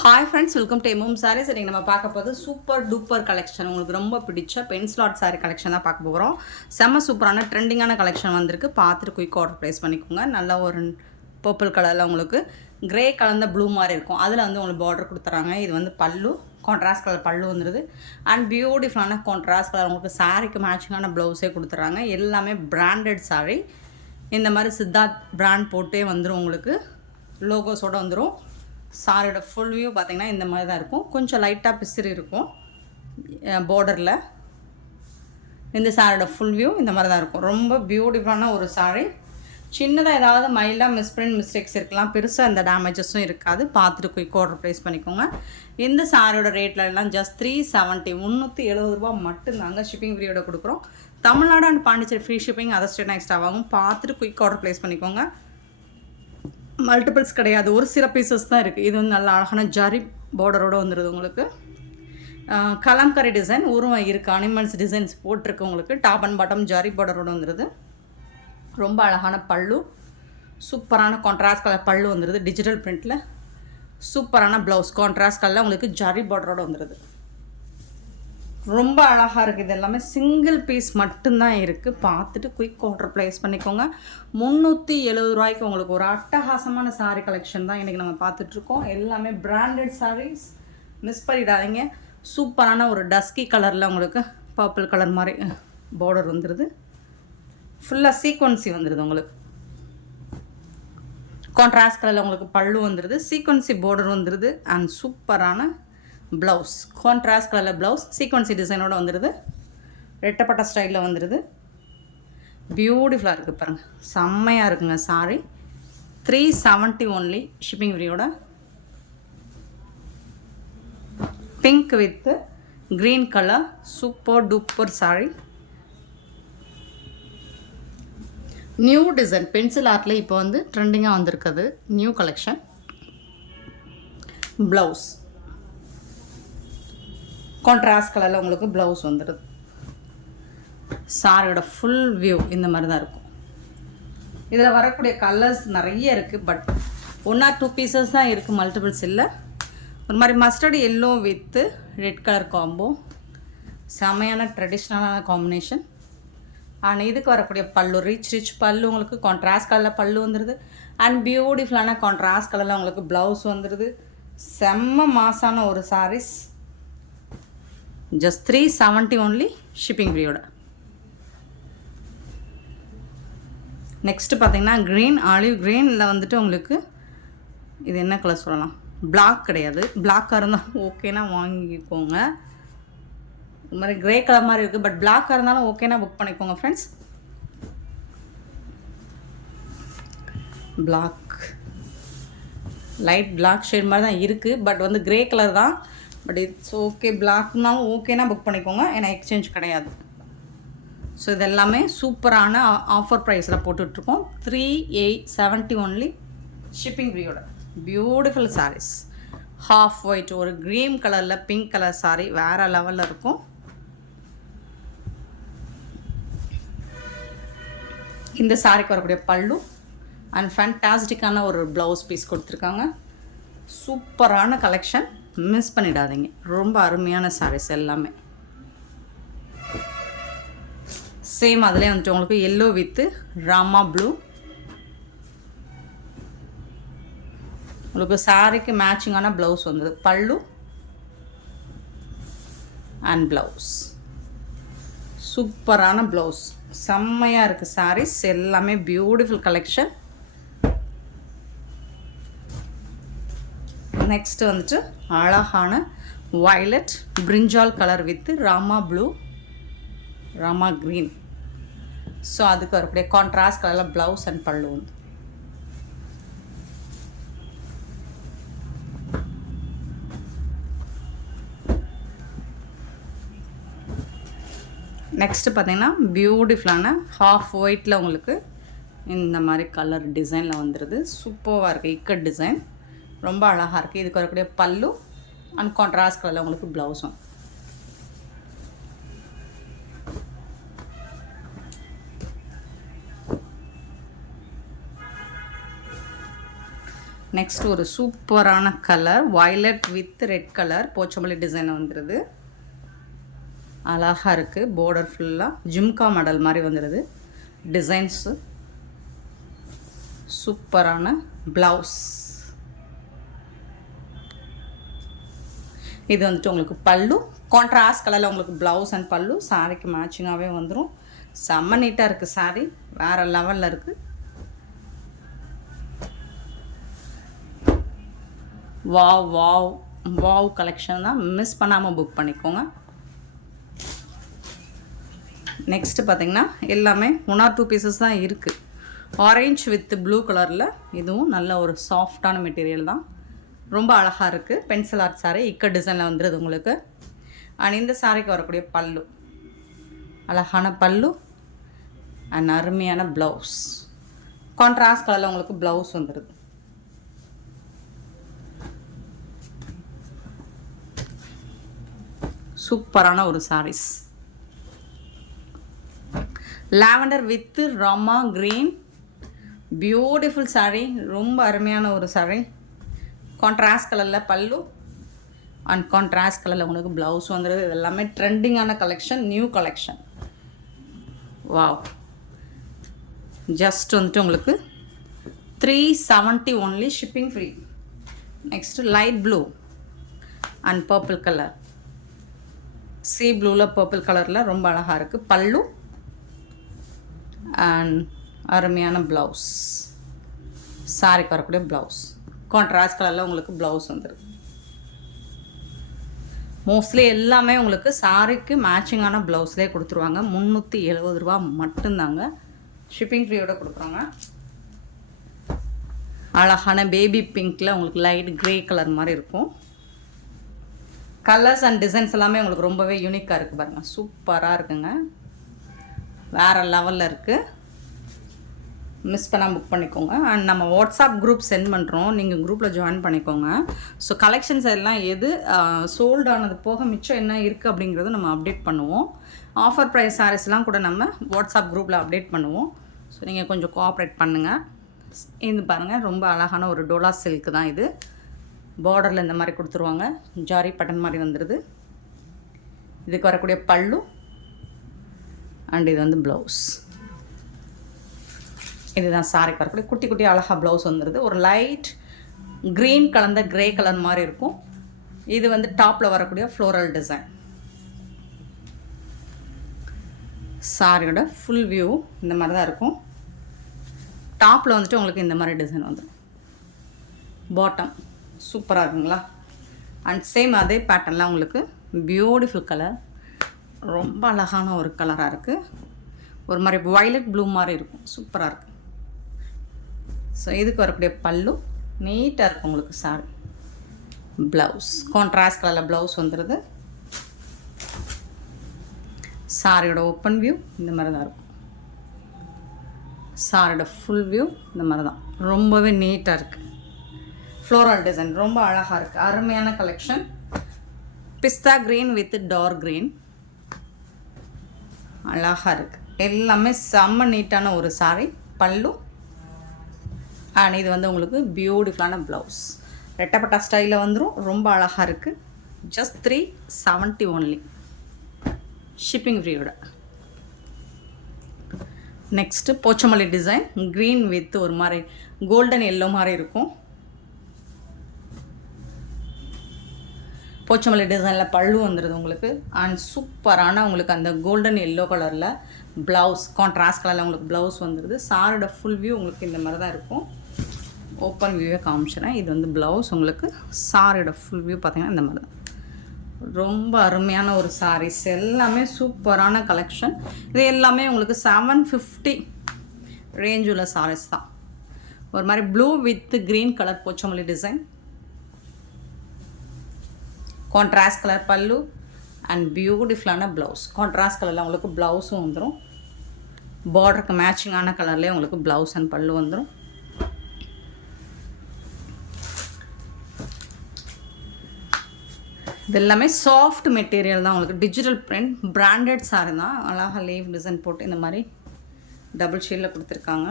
Hi friends, welcome to MM Sarees. இன்றைக்கி நம்ம பார்க்க போகிறது சூப்பர் டூப்பர் கலெக்ஷன். உங்களுக்கு ரொம்ப பிடிச்ச பென் ஸ்லாட் சாரீ கலெக்ஷன் தான் பார்க்க போகிறோம். செம்ம சூப்பரான ட்ரெண்டிங்கான கலெக்ஷன் வந்திருக்கு. பார்த்துட்டு குயிக் ஆர்டர் ப்ளேஸ் பண்ணிக்கோங்க. நல்ல ஒரு பர்பிள் கலரில் உங்களுக்கு கிரே கலந்த ப்ளூ மாதிரி இருக்கும். அதில் வந்து உங்களுக்கு பார்டர் கொடுத்துறாங்க. இது வந்து பல்லு, கான்ட்ராஸ்ட் கலர் பல்லு வந்துடுது. அண்ட் பியூட்டிஃபுல்லான கான்ட்ராஸ்ட் கலர் உங்களுக்கு சாரீக்கு மேட்சிங்கான ப்ளவுஸே கொடுத்துட்றாங்க. எல்லாமே பிராண்டட் சாரீ. இந்த மாதிரி சித்தார்த் பிராண்ட் போட்டே வந்துடும். உங்களுக்கு லோகோஸோடு வந்துடும். சாரியோட ஃபுல் வியூ பார்த்திங்கன்னா இந்த மாதிரி தான் இருக்கும். கொஞ்சம் லைட்டாக பிசிறு இருக்கும் பார்டரில். இந்த சாரியோட ஃபுல் வியூ இந்த மாதிரி தான் இருக்கும். ரொம்ப பியூட்டிஃபுல்லான ஒரு சாரி. சின்னதாக ஏதாவது மைல்டாக மிஸ்பிரிண்ட் மிஸ்டேக்ஸ் இருக்கலாம், பெருசாக இந்த டேமேஜஸும் இருக்காது. பார்த்துட்டு குயிக் ஆர்டர் ப்ளேஸ் பண்ணிக்கோங்க. இந்த சாரியோட ரேட்டில் எல்லாம் ஜஸ்ட் 370 370 மட்டும்தாங்க. ஷிப்பிங் ஃப்ரீயோட கொடுக்குறோம். Tamil Nadu and Pondicherry free shipping, other ஸ்டேட்னா எக்ஸ்ட்ரா ஆகும். பார்த்துட்டு குயிக் ஆர்டர் ப்ளேஸ் பண்ணிக்கோங்க. மல்டிபிள்ஸ் கிடையாது, ஒரு சில பீசஸ் தான் இருக்குது. இது வந்து நல்ல அழகான ஜரி பார்டரோடு வந்துடுது. உங்களுக்கு கலம்கரி டிசைன் உருவம் இருக்குது. அனிமல்ஸ் டிசைன்ஸ் போட்டிருக்கு. உங்களுக்கு டாப் அண்ட் பாட்டம் ஜரி பார்டரோடு வந்துடுது. ரொம்ப அழகான பல்லு, சூப்பரான கான்ட்ராஸ்ட் கலர் பல்லு வந்துடுது. டிஜிட்டல் பிரிண்டில் சூப்பரான ப்ளவுஸ் கான்ட்ராஸ்ட் கலரில் உங்களுக்கு ஜரி பார்டரோடு வந்துடுது. ரொம்ப அழகாக இருக்குது. இது எல்லாமே சிங்கிள் பீஸ் மட்டும்தான் இருக்குது. பார்த்துட்டு குயிக் ஆர்டர் ப்ளேஸ் பண்ணிக்கோங்க. 370 உங்களுக்கு ஒரு அட்டகாசமான சாரீ கலெக்ஷன் தான் இன்றைக்கி நம்ம பார்த்துட்ருக்கோம். எல்லாமே பிராண்டட் சாரீஸ், மிஸ் பண்ணிடாதீங்க. சூப்பரான ஒரு டஸ்கி கலரில் உங்களுக்கு பர்பிள் கலர் மாதிரி பார்டர் வந்துடுது. ஃபுல்லாக சீக்வன்சி வந்துடுது. உங்களுக்கு கான்ட்ராஸ்ட் கலரில் உங்களுக்கு பல்லு வந்துடுது. சீக்வன்சி பார்டர் வந்துடுது. அண்ட் சூப்பரான ப்ளவுஸ், கான்ட்ராஸ்ட் கலரில் ப்ளவுஸ் சீக்வன்சி டிசைனோடு வந்துடுது. ரெட்டப்பட்ட ஸ்டைலில் வந்துடுது. பியூட்டிஃபுல்லாக இருக்குது பாருங்கள். செம்மையாக இருக்குங்க சாரி. 370 ஒன்லி ஷிப்பிங் ஃப்ரீயோட. Pink with green colour super duper sari. New design pencil ஆர்ட்டில் இப்போ வந்து ட்ரெண்டிங்காக வந்திருக்குது. New collection. ப்ளவுஸ் கான்ட்ராஸ்ட் கலரில் உங்களுக்கு ப்ளவுஸ் வந்துடுது. சாரியோட ஃபுல் வியூ இந்த மாதிரி தான் இருக்கும். இதில் வரக்கூடிய கலர்ஸ் நிறைய இருக்குது. பட் 1 or 2 பீசஸ் தான் இருக்குது, மல்டிபிள்ஸ் இல்லை. ஒரு மாதிரி mustard yellow with red colour combo, செமையான ட்ரெடிஷ்னலான காம்பினேஷன். அண்ட் இதுக்கு வரக்கூடிய பல்லு ரிச் பல்லு உங்களுக்கு கான்ட்ராஸ்ட் கலரில் பல்லு வந்துடுது. அண்ட் பியூட்டிஃபுல்லான கான்ட்ராஸ்ட் கலரில் உங்களுக்கு ப்ளவுஸ் வந்துடுது. செம்ம மாசான ஒரு சாரீஸ். ஜஸ்ட் 370 ஒன்லி ஷிப்பிங் ஃப்ரீயோட. நெக்ஸ்ட்டு பார்த்தீங்கன்னா க்ரீன், ஆலிவ் க்ரீனில் வந்துட்டு உங்களுக்கு இது என்ன கலர் சொல்லலாம், பிளாக் கிடையாது. பிளாக்காக இருந்தால் ஓகேனா வாங்கிக்கோங்க. இது மாதிரி க்ரே கலர் மாதிரி இருக்குது. பட் பிளாக்காக இருந்தாலும் ஓகேனா புக் பண்ணிக்கோங்க friends. Black light black shade மாதிரி தான் இருக்குது. பட் வந்து க்ரே கலர் தான். பட் இட்ஸ் ஓகே, பிளாக்னாலும் ஓகேனா புக் பண்ணிக்கோங்க. ஏன்னா எக்ஸ்சேஞ்ச் கிடையாது. ஸோ இது எல்லாமே சூப்பரான ஆஃபர் ப்ரைஸில் போட்டுட்ருக்கோம். 370 ஒன்லி ஷிப்பிங் ஃப்ரீயோட. பியூட்டிஃபுல் சாரீஸ். ஹாஃப் ஒயிட் ஒரு க்ரீன் கலரில் பிங்க் கலர் சாரீ வேறு லெவலில் இருக்கும். இந்த சாரீக்கு வரக்கூடிய பல்லு அண்ட் ஃபேண்டாஸ்டிக்கான ஒரு ப்ளவுஸ் பீஸ் கொடுத்துருக்காங்க. சூப்பரான கலெக்ஷன், மிஸ் பண்ணிடாதீங்க. ரொம்ப அருமையான சாரீஸ் எல்லாமே. சேம் அதிலே வந்துட்டு உங்களுக்கு எல்லோ வித்து ராமா ப்ளூ. உங்களுக்கு சாரிக்கு மேட்சிங்கான ப்ளவுஸ் வந்தது. பல்லு அண்ட் ப்ளவுஸ் சூப்பரான ப்ளவுஸ். செம்மையாக இருக்குது சாரீஸ் எல்லாமே. Beautiful collection. நெக்ஸ்ட்டு வந்துட்டு அழகான violet brinjal colour with Rama blue, Rama green. So அதுக்கு வரக்கூடிய கான்ட்ராஸ்ட் கலரில் ப்ளவுஸ் அண்ட் பல்லு வந்து. நெக்ஸ்ட்டு பார்த்தீங்கன்னா பியூட்டிஃபுல்லான ஹாஃப் ஒயிட்டில் உங்களுக்கு இந்த மாதிரி கலர் டிசைனில் வந்துடுது. சூப்பராக இருக்குது. இக்கட் டிசைன் ரொம்ப அழகாக இருக்குது. இதுக்கு வரக்கூடிய பல்லு அண்ட் கான்ட்ராஸ்ட் கலரில் உங்களுக்கு ப்ளவுஸும். நெக்ஸ்ட் ஒரு சூப்பரான colour violet with red colour Pochampalli design வந்துடுது. அழகாக இருக்குது. பார்டர் ஃபுல்லாக ஜிம்கா மாடல் மாதிரி வந்துடுது. டிசைன்ஸு சூப்பரான ப்ளவுஸ். இது வந்துட்டு உங்களுக்கு பல்லு கான்ட்ராஸ்ட் கலரில் உங்களுக்கு ப்ளவுஸ் அண்ட் பல்லு சாரிக்கு மேட்சிங்காகவே வந்துடும். செம்ம நீட்டாக இருக்குது சாரி, வேறு லெவலில் இருக்குது. வாவ் வாவ் வாவ் கலெக்ஷன் தான், மிஸ் பண்ணாமல் புக் பண்ணிக்கோங்க. நெக்ஸ்ட்டு பார்த்திங்கன்னா எல்லாமே 1 or 2 பீசஸ் தான் இருக்குது. ஆரஞ்ச் வித் ப்ளூ கலரில் இதுவும் நல்ல ஒரு சாஃப்டான மெட்டீரியல் தான், ரொம்ப அழகாக இருக்குது. பென்சில் ஆர்ட் சாரி இக்க டிசைனில் வந்துடுது உங்களுக்கு. அண்ட் இந்த சாரிக்கு வரக்கூடிய பல்லு அழகான பல்லு அண்ட் அருமையான ப்ளவுஸ். கான்ட்ராஸ்ட் கலரில் உங்களுக்கு ப்ளவுஸ் வந்துடுது. சூப்பரான ஒரு saris. Lavender with rama green beautiful sari, ரொம்ப அருமையான ஒரு சாரீ. கான்ட்ராஸ்ட் கலரில் பல்லு அண்ட் கான்ட்ராஸ்ட் கலரில் உங்களுக்கு ப்ளவுஸ் வந்துடுது. இது எல்லாமே ட்ரெண்டிங்கான collection, new collection. Wow, just வந்துட்டு உங்களுக்கு 370 only, shipping free. Next light blue and purple colour, sea ப்ளூவில் பர்பிள் கலரில் ரொம்ப அழகாக இருக்குது. பல்லு அண்ட் அருமையான ப்ளவுஸ், சாரிக்கு வரக்கூடிய ப்ளவுஸ் கான்ட்ராஸ்ட் கலரில் உங்களுக்கு ப்ளவுஸ் வந்துடுது. மோஸ்ட்லி எல்லாமே உங்களுக்கு சாரிக்கு மேட்சிங்கான ப்ளவுஸ்லேயே கொடுத்துருவாங்க. 370 ரூபா மட்டும்தாங்க, ஷிப்பிங் ஃப்ரீயோட கொடுக்குறாங்க. அழகான பேபி பிங்க்கில் உங்களுக்கு லைட் க்ரே கலர் மாதிரி இருக்கும். கலர்ஸ் அண்ட் டிசைன்ஸ் எல்லாமே உங்களுக்கு ரொம்பவே யூனிக்காக இருக்குது பாருங்கள், சூப்பராக இருக்குங்க, வேறு லெவலில் இருக்குது. மிஸ் பண்ணால் புக் பண்ணிக்கோங்க. அண்ட் நம்ம வாட்ஸ்அப் குரூப் சென்ட் பண்ணுறோம், நீங்கள் குரூப்பில் ஜாயின் பண்ணிக்கோங்க. ஸோ கலெக்ஷன்ஸ் எல்லாம் எது சோல்ட் ஆனது போக மிச்சம் என்ன இருக்குது அப்படிங்கிறது நம்ம அப்டேட் பண்ணுவோம். ஆஃபர் ப்ரைஸ் சாரீஸ்லாம் கூட நம்ம வாட்ஸ்அப் குரூப்பில் அப்டேட் பண்ணுவோம். ஸோ நீங்கள் கொஞ்சம் கோஆப்ரேட் பண்ணுங்கள். இது பாருங்கள், ரொம்ப அழகான ஒரு டோலா சில்க் தான் இது. பார்டரில் இந்த மாதிரி கொடுத்துருவாங்க, ஜாரி பட்டன் மாதிரி வந்துடுது. இதுக்கு வரக்கூடிய பல்லு அண்ட் இது வந்து ப்ளவுஸ். இதுதான் சாரிக்கு வரக்கூடிய குட்டி குட்டி அழகாக ப்ளவுஸ் வந்துடுது. ஒரு லைட் க்ரீன் கலந்த க்ரே கலர் மாதிரி இருக்கும். இது வந்து டாப்பில் வரக்கூடிய ஃப்ளோரல் டிசைன். சாரியோட ஃபுல் வியூ இந்த மாதிரி தான் இருக்கும். டாப்பில் வந்துட்டு உங்களுக்கு இந்த மாதிரி டிசைன் வந்துடும். பாட்டம் சூப்பராக இருக்குங்களா? அண்ட் சேம் அதே பேட்டர்னில் உங்களுக்கு பியூட்டிஃபுல் கலர், ரொம்ப அழகான ஒரு கலராக இருக்குது. ஒரு மாதிரி வயலட் ப்ளூ மாதிரி இருக்கும், சூப்பராக இருக்குது. ஸோ இதுக்கு வரக்கூடிய பல்லு நீட்டாக இருக்கும் உங்களுக்கு. சாரி ப்ளவுஸ் கான்ட்ராஸ்ட் கலரில் ப்ளவுஸ் வந்துடுது. சாரியோட ஓப்பன் வியூ இந்த மாதிரி தான் இருக்கும். சாரியோட ஃபுல் வியூ இந்த மாதிரி தான், ரொம்பவே நீட்டாக இருக்குது. ஃப்ளோரல் டிசைன் ரொம்ப அழகாக இருக்குது, அருமையான collection. Pista green with dark green அழகாக இருக்குது. எல்லாமே செம்ம நீட்டான ஒரு சாரி. பல்லு அண்ட் இது வந்து உங்களுக்கு பியூட்டிஃபுல்லான ப்ளவுஸ். ரெட்டப்பட்டா ஸ்டைலில் வந்துடும், ரொம்ப அழகாக இருக்குது. ஜஸ்ட் 370 ஒன்லி, ஷிப்பிங் ஃப்ரீயோட. Next Pochampally design, green with ஒரு மாதிரி கோல்டன் எல்லோ மாதிரி இருக்கும். போச்சமல்லி டிசைனில் பல்லு வந்துடுது உங்களுக்கு. அண்ட் சூப்பரான உங்களுக்கு அந்த கோல்டன் எல்லோ கலரில் ப்ளவுஸ், கான்ட்ராஸ்ட் கலரில் உங்களுக்கு ப்ளவுஸ் வந்துடுது. சாரோட ஃபுல் வியூ உங்களுக்கு இந்த மாதிரி தான் இருக்கும். ஓப்பன் வியூவே காமிச்சிடறேன். இது வந்து ப்ளவுஸ் உங்களுக்கு. சாரியோட ஃபுல் வியூ பார்த்திங்கன்னா இந்த மாதிரி தான். ரொம்ப அருமையான ஒரு சாரீஸ், எல்லாமே சூப்பரான கலெக்ஷன். இது எல்லாமே உங்களுக்கு 750 ரேஞ்ச் உள்ள சாரீஸ் தான். ஒரு மாதிரி blue with green colour Pochampally design, contrast colour பல்லு அண்ட் பியூட்டிஃபுல்லான ப்ளவுஸ். கான்ட்ராஸ்ட் கலரில் உங்களுக்கு ப்ளவுஸும் வந்துடும். பார்டருக்கு மேட்சிங்கான கலர்லேயே உங்களுக்கு ப்ளவுஸ் அண்ட் பல்லு வந்துடும். இது எல்லாமே சாஃப்ட் மெட்டீரியல் தான் உங்களுக்கு. டிஜிட்டல் பிரிண்ட் பிராண்டட் சாரி தான். அழகாக லீவ் டிசைன் போட்டு இந்த மாதிரி டபுள் ஷேடில் கொடுத்துருக்காங்க.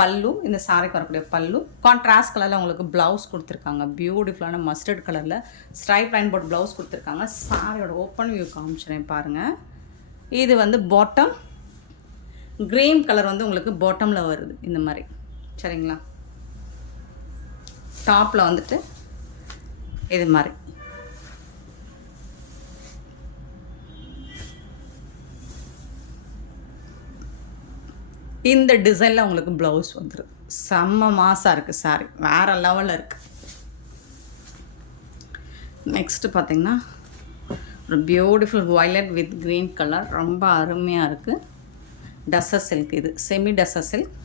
பல்லு, இந்த சாரிக்கு வரக்கூடிய பல்லு. கான்ட்ராஸ்ட் கலரில் உங்களுக்கு ப்ளவுஸ் கொடுத்துருக்காங்க. பியூட்டிஃபுல்லான மஸ்டர்ட் கலரில் ஸ்ட்ரைப் லைன் போட்டு ப்ளவுஸ் கொடுத்துருக்காங்க. சாரியோட ஓப்பன் வியூ காமிச்சிடுறேன் பாருங்கள். இது வந்து பாட்டம் க்ரீன் கலர் வந்து உங்களுக்கு பாட்டமில் வருது இந்த மாதிரி, சரிங்களா. டாப்பில் வந்துட்டு இது மாதிரி இந்த டிசைனில் உங்களுக்கு ப்ளவுஸ் வந்துடும். செம்ம மாசாக இருக்குது சாரி, வேறு லெவலில் இருக்குது. நெக்ஸ்ட்டு பார்த்திங்கன்னா ஒரு beautiful violet with green colour, ரொம்ப அருமையாக இருக்குது. டஸ்ஸர் சில்க், இது செமி டஸ்ஸர் சில்க்,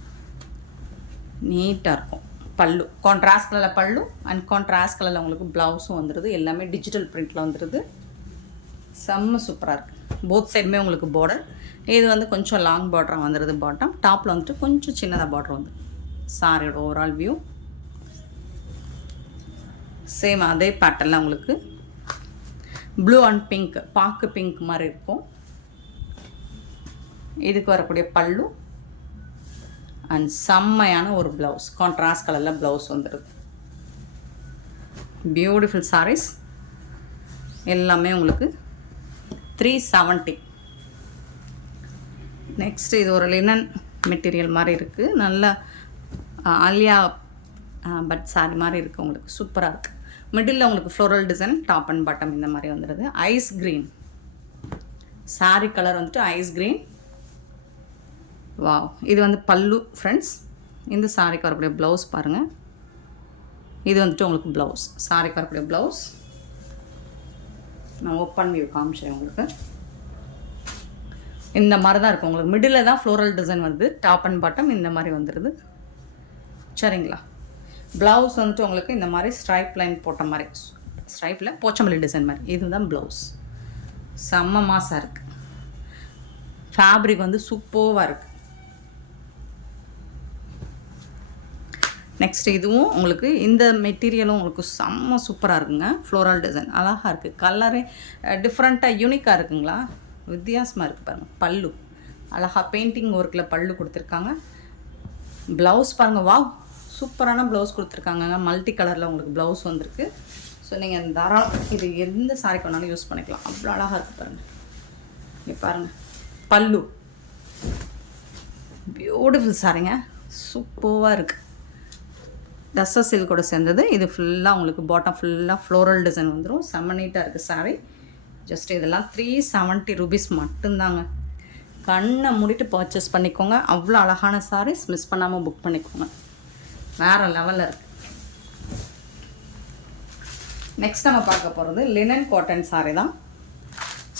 நீட்டாக இருக்கும். பல்லு கான்ட்ராஸ்ட் கலரில் பல்லு அண்ட் கான்ட்ராஸ்ட் கலரில் உங்களுக்கு ப்ளவுஸும் வந்துடுது. எல்லாமே டிஜிட்டல் பிரிண்டில் வந்துடுது. செம்ம சூப்பராக இருக்குது. போத் சைடுமே உங்களுக்கு பார்டர். இது வந்து கொஞ்சம் லாங் பார்டராக வந்துடுது. பாட்டம் டாப்பில் வந்துட்டு கொஞ்சம் சின்னதாக பார்டர் வந்து. சாரியோட ஓவரால் வியூ சேம் அதே பேட்டர்னில் உங்களுக்கு ப்ளூ அண்ட் பிங்க், பாக்கு பிங்க் மாதிரி இருக்கும். இதுக்கு வரக்கூடிய பல்லு அண்ட் செம்மையான ஒரு ப்ளவுஸ், கான்ட்ராஸ்ட் கலரில் ப்ளவுஸ் வந்துடுது. பியூட்டிஃபுல் சாரீஸ் எல்லாமே உங்களுக்கு 370. நெக்ஸ்ட்டு இது ஒரு லினன் மெட்டீரியல் மாதிரி இருக்குது. நல்ல ஆலியா பட் சாரி மாதிரி இருக்குது. உங்களுக்கு சூப்பராக இருக்குது. மிடில் உங்களுக்கு floral design, top and bottom இந்த மாதிரி வந்துடுது. ஐஸ் க்ரீன் சாரி கலர் வந்துட்டு ஐஸ் க்ரீன். வாவ், இது வந்து பல்லு ஃப்ரெண்ட்ஸ். இந்த சாரிக்கு வரக்கூடிய ப்ளவுஸ் பாருங்கள். இது வந்துட்டு உங்களுக்கு ப்ளவுஸ், சாரிக்கு வரக்கூடிய ப்ளவுஸ். நான் ஓப்பன் வியூ காமிச்சேன் உங்களுக்கு. இந்த மாதிரி தான் இருக்கும் உங்களுக்கு. மிடில் தான் ஃப்ளோரல் டிசைன் வருது. டாப் அண்ட் பாட்டம் இந்த மாதிரி வந்துடுது, சரிங்களா. ப்ளவுஸ் வந்துட்டு உங்களுக்கு இந்த மாதிரி ஸ்ட்ரைப் லைன் போட்ட மாதிரி, ஸ்ட்ரைப்பில் போச்சமல்லி டிசைன் மாதிரி, இதுதான் ப்ளவுஸ். செம்ம மாசாக இருக்குது. ஃபேப்ரிக் வந்து சூப்பராக இருக்குது. நெக்ஸ்ட் இதுவும் உங்களுக்கு இந்த மெட்டீரியலும் உங்களுக்கு செம்ம சூப்பராக இருக்குங்க. ஃப்ளோரல் டிசைன் அழகாக இருக்குது. கலரே டிஃப்ரெண்ட்டாக யூனிக்காக இருக்குங்களா, வித்தியாசமாக இருக்குது பாருங்கள். பல்லு அழகாக பெயிண்டிங் ஒர்க்கில் பல்லு கொடுத்துருக்காங்க. ப்ளவுஸ் பாருங்கள், வாவ் சூப்பரான ப்ளவுஸ் கொடுத்துருக்காங்க. மல்டி கலரில் உங்களுக்கு ப்ளவுஸ் வந்திருக்கு. ஸோ நீங்கள் தாராளம் இது எந்த சாரிக்கு வேணாலும் யூஸ் பண்ணிக்கலாம். அவ்வளோ அழகாக இருக்குது பாருங்கள். இங்கே பாருங்கள் பல்லு, பியூட்டிஃபுல் சாரிங்க, சூப்பராக இருக்குது. டஸ்ஸர் சில்கோட சேர்ந்தது. இது ஃபுல்லாக உங்களுக்கு பாட்டம் ஃபுல்லாக ஃப்ளோரல் டிசைன் வந்துடும். செம்ம நீட்டாக இருக்குது சாரி. ஜஸ்ட் இதெல்லாம் 370 rupees மட்டும்தாங்க. கண்ணை மூடிட்டு பர்ச்சேஸ் பண்ணிக்கோங்க. அவ்வளோ அழகான சாரீஸ், மிஸ் பண்ணாமல் புக் பண்ணிக்கோங்க. வேறு லெவலில் இருக்குது. நெக்ஸ்ட் நம்ம பார்க்க போகிறது லினன் காட்டன் சாரீ தான்.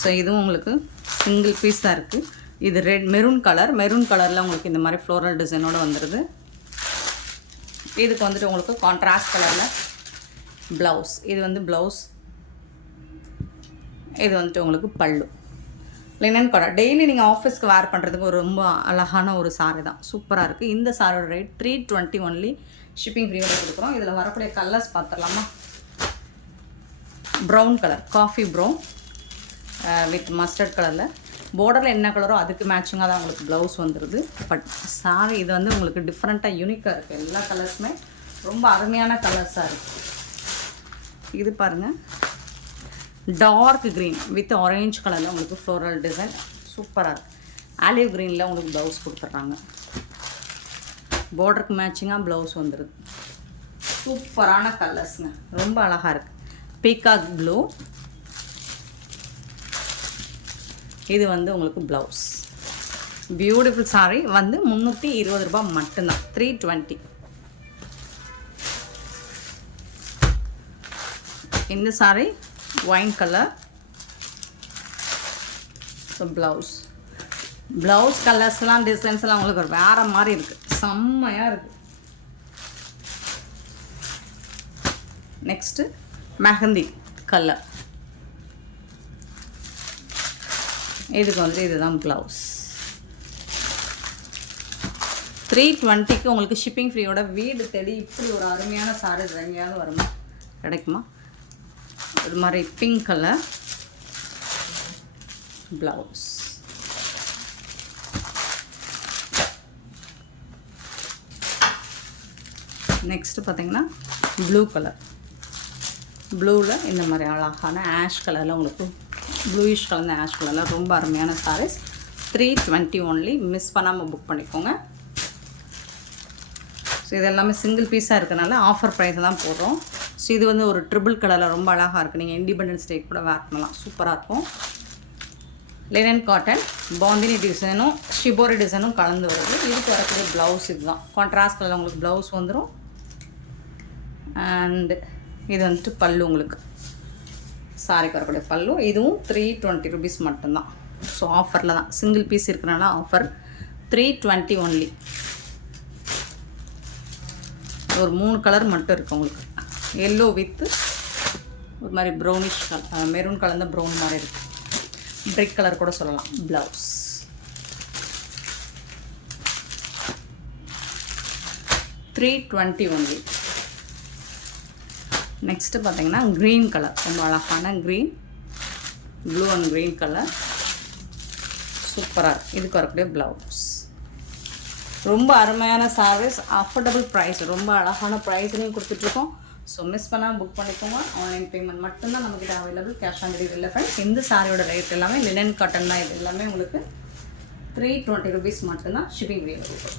ஸோ இதுவும் உங்களுக்கு சிங்கிள் பீஸ் தான் இருக்குது. இது ரெட் மெரூன் கலரில் உங்களுக்கு இந்த மாதிரி ஃப்ளோரல் டிசைனோடு வந்துடுது. இதுக்கு வந்துட்டு உங்களுக்கு கான்ட்ராஸ்ட் கலரில் ப்ளவுஸ். இது வந்து ப்ளவுஸ், இது வந்துட்டு உங்களுக்கு பல்லு. லினன் காட்டன் டெய்லி நீங்கள் ஆஃபீஸ்க்கு வேர் பண்ணுறதுக்கு ஒரு ரொம்ப அழகான ஒரு சாரீ தான். சூப்பராக இருக்குது. இந்த சாரியோட ரேட் 320 ஒன்லி. ஷிப்பிங் ஃப்ரீயோட கொடுக்குறோம். இதில் வரக்கூடிய கலர்ஸ் பார்த்துடலாமா. Brown colour, coffee brown with mustard கலரில், பார்டரில் என்ன கலரோ அதுக்கு மேட்சிங்காக தான் உங்களுக்கு ப்ளவுஸ் வந்துடுது. பட் சாரி இது வந்து உங்களுக்கு டிஃப்ரெண்ட்டாக யூனிக்காக இருக்குது. எல்லா கலர்ஸுமே ரொம்ப அருமையான கலர்ஸாக இருக்குது. இது பாருங்கள், டார்க் க்ரீன் வித் ஆரேஞ்ச் கலரில் உங்களுக்கு ஃப்ளோரல் டிசைன் சூப்பராக இருக்குது. ஆலிவ் க்ரீனில் உங்களுக்கு ப்ளவுஸ் கொடுத்துட்றாங்க. பார்டருக்கு மேட்சிங்காக ப்ளவுஸ் வந்துடுது. சூப்பரான கலர்ஸுங்க, ரொம்ப அழகாக இருக்குது. பீகாக் ப்ளூ, இது வந்து உங்களுக்கு ப்ளவுஸ். பியூட்டிஃபுல் சாரீ வந்து 320 ரூபாய் மட்டும்தான். 320. இந்த sari wine colour. So blouse கலர்ஸ்லாம் டிசைன்ஸ்லாம் உங்களுக்கு ஒரு வேறு மாதிரி இருக்குது. செம்மையாக இருக்குது. Next mehndi colour. இதுக்கு வந்து இதுதான் ப்ளவுஸ். 320க்கு உங்களுக்கு ஷிப்பிங் ஃப்ரீயோட வீடு தேடி இப்படி ஒரு அருமையான சாரீ எங்கேயாவது வருமா, கிடைக்குமா? இது மாதிரி பிங்க் கலர் நெக்ஸ்ட்டு பார்த்திங்கன்னா ப்ளூ கலர். ப்ளூவில் இந்த மாதிரி அழகான ஆஷ் கலரில் உங்களுக்கு ப்ளூயிஷ் கலந்த ஆஷ் கலரில் ரொம்ப அருமையான சாரீஸ். 320 ஒன்லி. மிஸ் பண்ணாமல் புக் பண்ணிக்கோங்க. ஸோ இது எல்லாமே சிங்கிள் பீஸாக இருக்கிறனால ஆஃபர் ப்ரைஸ் தான் போடுறோம். ஸோ இது வந்து ஒரு ட்ரிபிள் கலரில் ரொம்ப அழகாக இருக்குது. நீங்கள் இண்டிபெண்டன்ஸ் டே கூட வேர் பண்ணலாம். சூப்பராக இருக்கும். லினன் காட்டன் பாந்தினி டிசைனும் ஷிபோரி டிசைனும் கலந்து வருது. இதுக்கு வரக்கூடிய ப்ளவுஸ் இதுதான். கான்ட்ராஸ்ட் கலரில் உங்களுக்கு ப்ளவுஸ் வந்துடும். அண்டு இது வந்துட்டு பல்லு உங்களுக்கு சாரிக்கு வரக்கூடிய பல்லு. இதுவும் 320 ருபீஸ் மட்டும்தான். ஸோ ஆஃபரில் தான், சிங்கிள் பீஸ் இருக்கிறனால ஆஃபர். 320 ஒன்லி. ஒரு 3 கலர் மட்டும் இருக்குது உங்களுக்கு. எல்லோ வித்து ஒரு மாதிரி ப்ரௌனிஷ் கலர், மெரூன் கலந்த ப்ரௌன் மாதிரி இருக்குது. பிரிக் கலர் கூட சொல்லலாம். Blouse 320 only. நெக்ஸ்ட்டு பார்த்தீங்கன்னா க்ரீன் கலர், ரொம்ப அழகான green, blue and green colour சூப்பராக இருக்குது. இதுக்கு வரக்கூடிய ப்ளவுஸ். ரொம்ப அருமையான சாரீஸ், அஃபோர்டபுள் ப்ரைஸ், ரொம்ப அழகான ப்ரைஸ்லையும் கொடுத்துட்ருக்கோம். ஸோ மிஸ் பண்ணால் புக் பண்ணிக்கோங்க. ஆன்லைன் பேமெண்ட் மட்டும்தான் நம்மக்கிட்ட அவைலபிள். கேஷ் ஆன் டெலிவரி இல்லை ஃப்ரெண்ட்ஸ். இந்த சாரியோட ரேட் எல்லாமே லினன் காட்டன் தான். இது எல்லாமே உங்களுக்கு 320 ருபீஸ் மட்டும்தான் ஷிப்பிங் ஃப்ரீ இருக்கும்.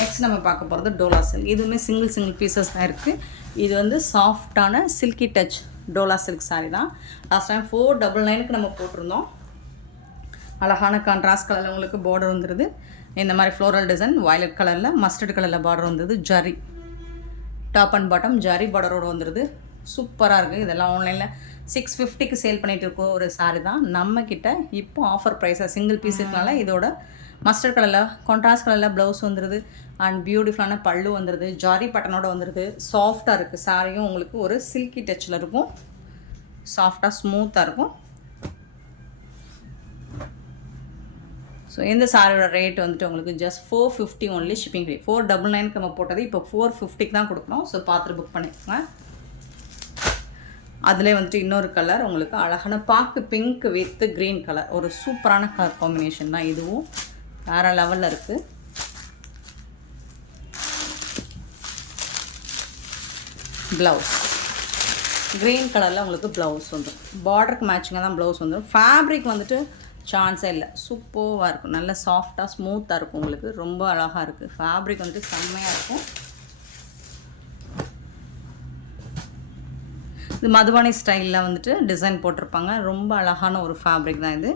நெக்ஸ்ட் நம்ம பார்க்க போகிறது டோலா சில்க். இதுவுமே சிங்கிள் பீசஸ் தான் இருக்குது. இது வந்து சாஃப்டான silky touch Dola silk sorry தான். லாஸ்ட் டைம் 499க்கு நம்ம போட்டிருந்தோம். அழகான கான்ட்ராஸ்ட் கலரில் உங்களுக்கு பார்டர் வந்துடுது. இந்த மாதிரி ஃப்ளோரல் டிசைன் வயலட் கலரில் மஸ்டர்ட் கலரில் பார்டர் வந்தது. Zari top and bottom zari பார்டரோடு வந்துடுது. சூப்பராக இருக்குது. இதெல்லாம் ஆன்லைனில் 650க்கு சேல் பண்ணிகிட்டு இருக்கோம் ஒரு சாரி தான். நம்மக்கிட்ட இப்போ ஆஃபர் ப்ரைஸாக சிங்கிள் பீஸ் இருக்கனால இதோட மஸ்டர்ட் கலரில் கான்ட்ராஸ்ட் கலரில் ப்ளவுஸ் வந்துடுது. அண்ட் பியூட்டிஃபுல்லான பல்லு வந்துடுது. ஜாரி பட்டனோட வந்துடுது. சாஃப்டாக இருக்குது. சாரியும் உங்களுக்கு ஒரு சில்கி டச்சில் இருக்கும். சாஃப்டாக ஸ்மூத்தாக இருக்கும். ஸோ இந்த சாரியோட ரேட் வந்துட்டு உங்களுக்கு ஜஸ்ட் 450 ஒன்லி ஷிப்பிங் ஃப்ரீ. 499க்கு நம்ம போட்டது இப்போ 450க்கு தான் கொடுக்கணும். ஸோ பார்த்துட்டு புக் பண்ணிக்கோங்க. அதிலே வந்துட்டு இன்னொரு கலர் உங்களுக்கு அழகான பாக்கு பிங்க் வித் க்ரீன் கலர், ஒரு சூப்பரான கலர் காம்பினேஷன் தான். இதுவும் வேறு லெவலில் இருக்குது. ப்ளவுஸ் க்ரீன் கலரில் உங்களுக்கு ப்ளவுஸ் வந்துடும். பார்டருக்கு மேட்சிங்காக தான் ப்ளவுஸ் வந்துடும். ஃபேப்ரிக் வந்துட்டு சான்ஸே இல்லை. சூப்பராக இருக்கும். நல்ல சாஃப்டாக ஸ்மூத்தாக இருக்கும். உங்களுக்கு ரொம்ப அழகாக இருக்குது. ஃபேப்ரிக் வந்துட்டு செம்மையாக இருக்கும். இது மதுபானி ஸ்டைலில் வந்துட்டு டிசைன் போட்டிருப்பாங்க. ரொம்ப அழகான ஒரு ஃபேப்ரிக் தான் இது.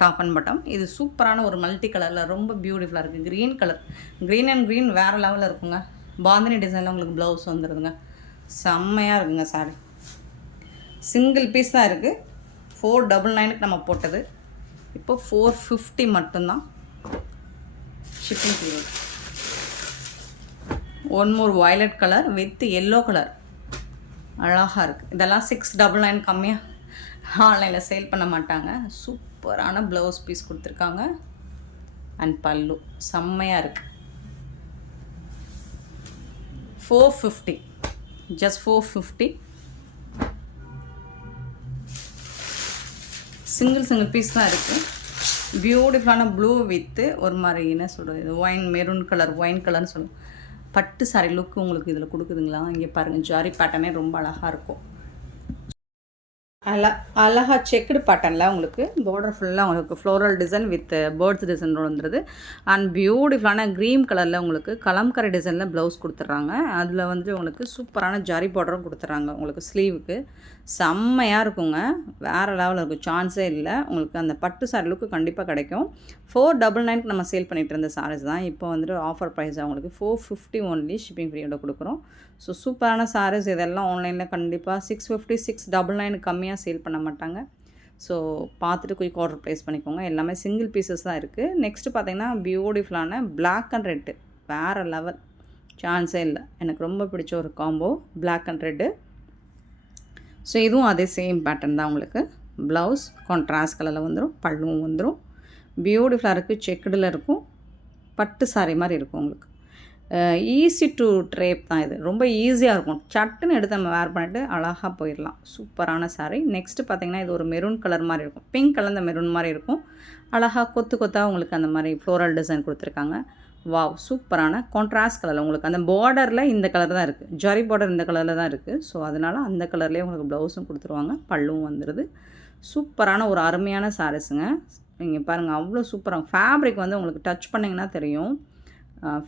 Top and bottom. இது சூப்பரான ஒரு மல்டி கலரில் ரொம்ப பியூட்டிஃபுல்லாக இருக்குது. Green colour, green and green வேறு லெவலில் இருக்குங்க. பாந்தினி டிசைனில் உங்களுக்கு ப்ளவுஸ் வந்துடுதுங்க. செம்மையாக இருக்குங்க சாரி. சிங்கிள் பீஸ் தான் இருக்குது. 499க்கு நம்ம போட்டது இப்போ 450 மட்டும்தான் shipping period. One more violet colour with yellow colour அழகாக இருக்குது. இதெல்லாம் 699 கம்மியாக ஆன்லைனில் சேல் பண்ண மாட்டாங்க. சூப்பரான ப்ளவுஸ் பீஸ் கொடுத்துருக்காங்க. அண்ட் பல்லு செம்மையாக இருக்குது. 450, ஜஸ்ட் 450. சிங்கிள் பீஸ் தான் இருக்குது. பியூட்டிஃபுல்லான ப்ளூ வித்து ஒரு மாதிரி என்ன சொல்கிறது, இது ஒயின் மெரூன் கலர், ஒயின் கலர்னு சொல்லுவோம். பட்டு சாரி லுக்கு உங்களுக்கு இதில் கொடுக்குதுங்களா? இங்கே பாருங்கள், ஜாரி பேட்டர்னே ரொம்ப அழகாக இருக்கும். அழகாக செக்குடு பேட்டர்னில் உங்களுக்கு பார்டர் ஃபுல்லாக உங்களுக்கு ஃப்ளோரல் டிசைன் வித் பேர்ட்ஸ் டிசைனோட வந்துடுது. அண்ட் பியூட்டிஃபுல்லான க்ரீன் கலரில் உங்களுக்கு கலம்கரை டிசைனில் ப்ளவுஸ் கொடுத்துட்றாங்க. அதில் வந்து உங்களுக்கு சூப்பரான ஜரி பார்டரும் கொடுத்துட்றாங்க உங்களுக்கு ஸ்லீவுக்கு. செம்மையாக இருக்குங்க. வேறு லெவலில் இருக்கும். சான்ஸே இல்லை. உங்களுக்கு அந்த பட்டு சாரி லுக்கு கண்டிப்பாக கிடைக்கும். 499க்கு நம்ம சேல் பண்ணிகிட்டு இருந்த சாரீஸ் தான் இப்போ வந்துட்டு ஆஃபர் ப்ரைஸாக உங்களுக்கு 450 ஒன்லி ஷிப்பிங் ஃப்ரீயோட கொடுக்குறோம். ஸோ சூப்பரான சாரீஸ் இதெல்லாம் ஆன்லைனில் கண்டிப்பாக 650, 699 கம்மியாக சேல் பண்ண மாட்டாங்க. ஸோ பார்த்துட்டு குயிக் ஆர்டர் ப்ளேஸ் பண்ணிக்கோங்க. எல்லாமே சிங்கிள் பீசஸ் தான் இருக்குது. நெக்ஸ்ட்டு பார்த்தீங்கன்னா பியூட்டிஃபுல்லான பிளாக் அண்ட் ரெட்டு வேறு லெவல். சான்ஸே இல்லை. எனக்கு ரொம்ப பிடிச்ச ஒரு combo black and red. So இதுவும் அதே சேம் பேட்டர்ன் தான். உங்களுக்கு ப்ளவுஸ் கான்ட்ராஸ்ட் கலரில் வந்துடும். பல்லுவும் வந்துடும். பியூட்டிஃபுல்லாக இருக்குது. செக்குடில் இருக்கும். பட்டு சாரி மாதிரி இருக்கும் உங்களுக்கு. ஈஸி டு ட்ரேப் தான் இது. ரொம்ப ஈஸியாக இருக்கும். சட்டுன்னு எடுத்து நம்ம வேர் பண்ணிவிட்டு அழகாக போயிடலாம். சூப்பரான சாரீ. நெக்ஸ்ட்டு பார்த்திங்கன்னா இது ஒரு மெரூன் கலர் மாதிரி இருக்கும். பிங்க் கலர் மெரூன் மாதிரி இருக்கும். அழகாக கொத்து கொத்தாக உங்களுக்கு அந்த மாதிரி ஃப்ளோரல் டிசைன் கொடுத்துருக்காங்க. வாவ் சூப்பரான கான்ட்ராஸ்ட் கலரில் உங்களுக்கு அந்த பார்டரில் இந்த கலர் தான் இருக்குது. ஜரி பார்டர் இந்த கலரில் தான் இருக்குது. ஸோ அதனால் அந்த கலர்லேயே உங்களுக்கு ப்ளவுஸும் கொடுத்துருவாங்க, பல்லுவும் வந்துடுது. சூப்பரான ஒரு அருமையான சாரீஸுங்க. இங்கே பாருங்கள் அவ்வளோ சூப்பராக ஃபேப்ரிக் வந்து உங்களுக்கு டச் பண்ணிங்கன்னா தெரியும்,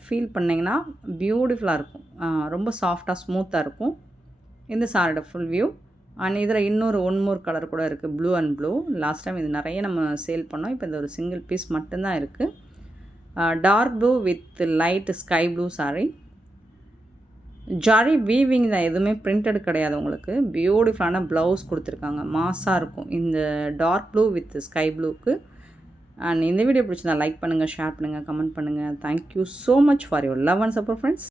ஃபீல் பண்ணிங்கன்னா பியூட்டிஃபுல்லாக இருக்கும். ரொம்ப சாஃப்டாக ஸ்மூத்தாக இருக்கும். இந்த சாரியோட ஃபுல் வியூ. அண்ட் இதில் இன்னொரு ஒன் மோர் கலர் கூட இருக்குது, blue and blue. Last time இது நிறைய நம்ம சேல் பண்ணோம். இப்போ இந்த ஒரு சிங்கிள் பீஸ் மட்டும்தான் இருக்குது. Dark blue with light sky blue sari. Zari weaving தான், எதுவுமே பிரிண்டட் கிடையாது. உங்களுக்கு பியூட்டிஃபுல்லான ப்ளவுஸ் கொடுத்துருக்காங்க, மாஸாக இருக்கும் இந்த டார்க் ப்ளூ வித் ஸ்கை ப்ளூக்கு. அண்ட் இந்த வீடியோ பிடிச்சிருந்தா லைக் பண்ணுங்கள், ஷேர் பண்ணுங்கள், கமெண்ட் பண்ணுங்கள். Thank you so much for your love and support friends.